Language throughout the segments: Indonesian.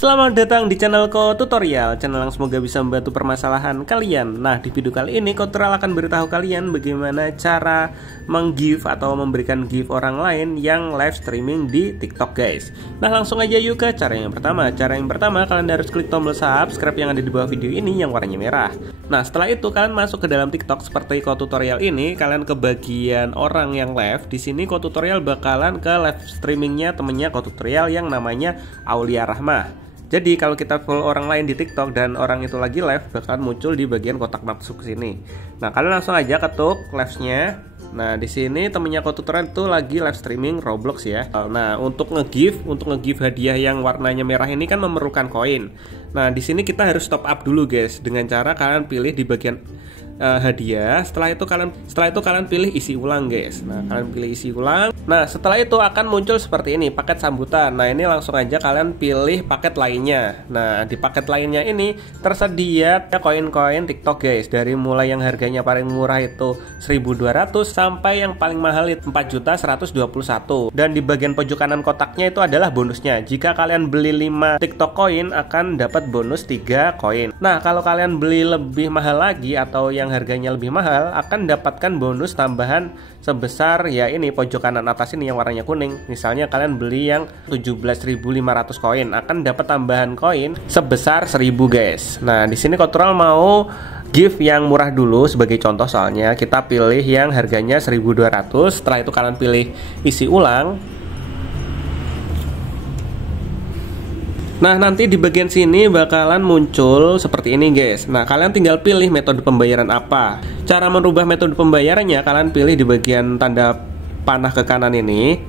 Selamat datang di channel Ko Tutorial, channel yang semoga bisa membantu permasalahan kalian. Nah, di video kali ini Ko Tutorial akan beritahu kalian bagaimana cara meng-give atau memberikan gift orang lain yang live streaming di TikTok, guys. Nah, langsung aja yuk ke cara yang pertama. Cara yang pertama, kalian harus klik tombol subscribe yang ada di bawah video ini yang warnanya merah. Nah, setelah itu kalian masuk ke dalam TikTok seperti Ko Tutorial ini, kalian ke bagian orang yang live. Di sini Ko Tutorial bakalan ke live streamingnya temennya Ko Tutorial yang namanya Aulia Rahmah. Jadi kalau kita follow orang lain di TikTok dan orang itu lagi live, bakalan muncul di bagian kotak masuk ke sini. Nah, kalian langsung aja ketuk live-nya. Nah, di sini temennya Ko Tutorial itu lagi live streaming Roblox ya. Nah, untuk nge-give hadiah yang warnanya merah ini kan memerlukan koin. Nah, di sini kita harus top up dulu, guys, dengan cara kalian pilih di bagian hadiah. Setelah itu kalian pilih isi ulang, guys. Nah, kalian pilih isi ulang. Nah, setelah itu akan muncul seperti ini, paket sambutan. Nah, ini langsung aja kalian pilih paket lainnya. Nah, di paket lainnya ini tersedia koin-koin TikTok, guys. Dari mulai yang harganya paling murah itu 1.200 sampai yang paling mahal itu 4.121. Dan di bagian pojok kanan kotaknya itu adalah bonusnya. Jika kalian beli 5 TikTok koin akan dapat bonus 3 koin. Nah, kalau kalian beli lebih mahal lagi atau yang harganya lebih mahal akan dapatkan bonus tambahan sebesar ya ini pojok kanan atas ini yang warnanya kuning. Misalnya kalian beli yang 17.500 koin akan dapat tambahan koin sebesar 1.000, guys. Nah, di sini Ko Tutorial mau gift yang murah dulu sebagai contoh, soalnya kita pilih yang harganya 1.200. Setelah itu kalian pilih isi ulang. Nah, nanti di bagian sini bakalan muncul seperti ini, guys. Nah, kalian tinggal pilih metode pembayaran apa. Cara merubah metode pembayarannya kalian pilih di bagian tanda panah ke kanan ini.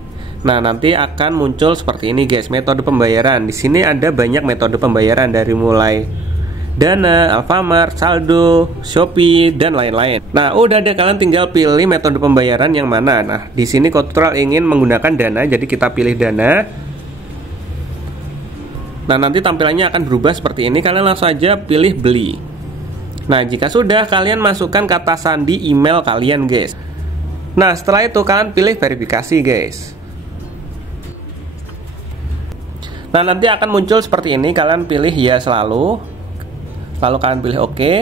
Nah, nanti akan muncul seperti ini, guys, metode pembayaran. Di sini ada banyak metode pembayaran dari mulai Dana, Alfamart, saldo, Shopee, dan lain-lain. Nah, udah deh, kalian tinggal pilih metode pembayaran yang mana. Nah, di sini Ko Tutorial ingin menggunakan Dana, jadi kita pilih Dana. Nah, nanti tampilannya akan berubah seperti ini. Kalian langsung aja pilih beli. Nah, jika sudah, kalian masukkan kata sandi email kalian, guys. Nah, setelah itu kalian pilih verifikasi, guys. Nah, nanti akan muncul seperti ini. Kalian pilih ya selalu. Lalu kalian pilih oke.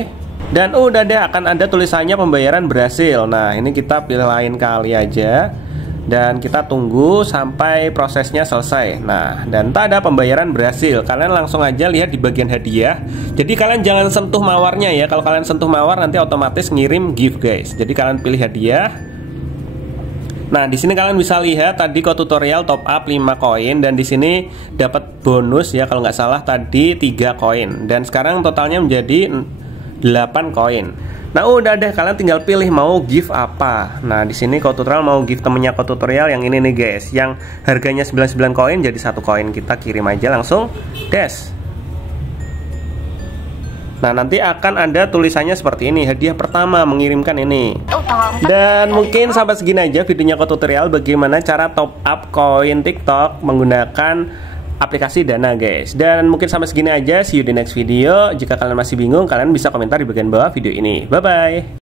Dan udah deh, akan ada tulisannya pembayaran berhasil. Nah, ini kita pilih lain kali aja. Dan kita tunggu sampai prosesnya selesai. Nah, dan tak ada pembayaran berhasil. Kalian langsung aja lihat di bagian hadiah. Jadi kalian jangan sentuh mawarnya ya. Kalau kalian sentuh mawar nanti otomatis ngirim gift, guys. Jadi kalian pilih hadiah. Nah, di sini kalian bisa lihat tadi Ko Tutorial top up 5 koin dan di sini dapat bonus ya, kalau nggak salah tadi 3 koin. Dan sekarang totalnya menjadi 8 koin. Nah, udah deh, kalian tinggal pilih mau gift apa. Nah, di sini Ko Tutorial mau gift temennya Ko Tutorial yang ini nih, guys, yang harganya 99 koin jadi 1 koin. Kita kirim aja langsung des. Nah, nanti akan ada tulisannya seperti ini, hadiah pertama mengirimkan ini. Dan mungkin sampai segini aja videonya Ko Tutorial bagaimana cara top up koin TikTok menggunakan aplikasi Dana, guys. Dan mungkin sampai segini aja, see you di next video. Jika kalian masih bingung, kalian bisa komentar di bagian bawah video ini. Bye bye.